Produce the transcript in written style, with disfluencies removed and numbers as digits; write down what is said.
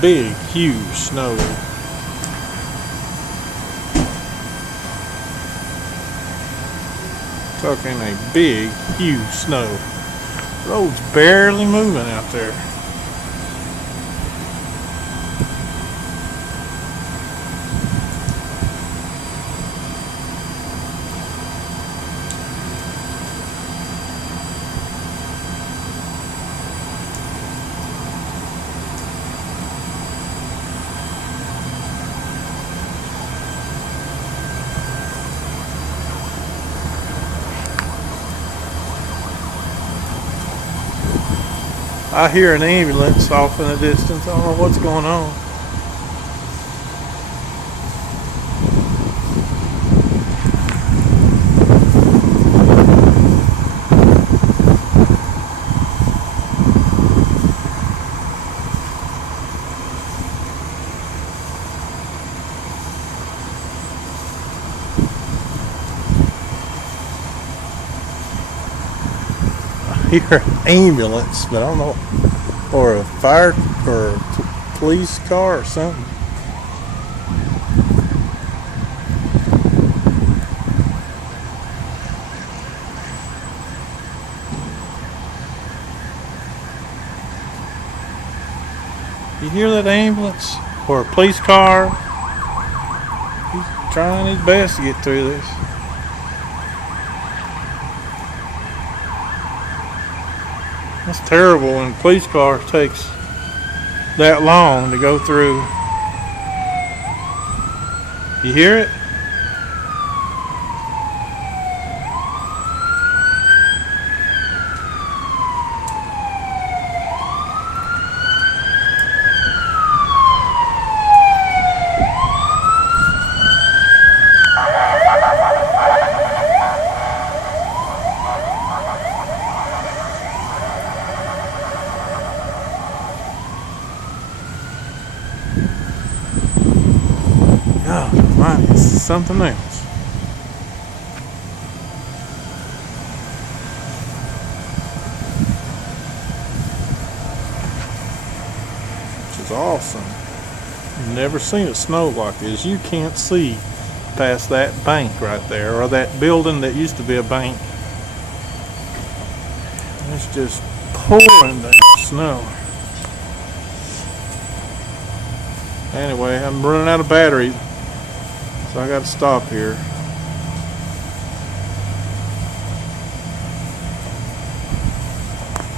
big, huge snow. Talking a big, huge snow. Road's barely moving out there. I hear an ambulance off in the distance. I don't know what's going on. I hear an ambulance, but I don't know, or a fire or a police car or something. You hear that ambulance or a police car? He's trying his best to get through this. That's terrible when a police car takes that long to go through. You hear it? Oh, mine is something else. Which is awesome. Never seen it snow like this. You can't see past that bank right there, or that building that used to be a bank. It's just pouring down snow. Anyway, I'm running out of battery, so I got to stop here.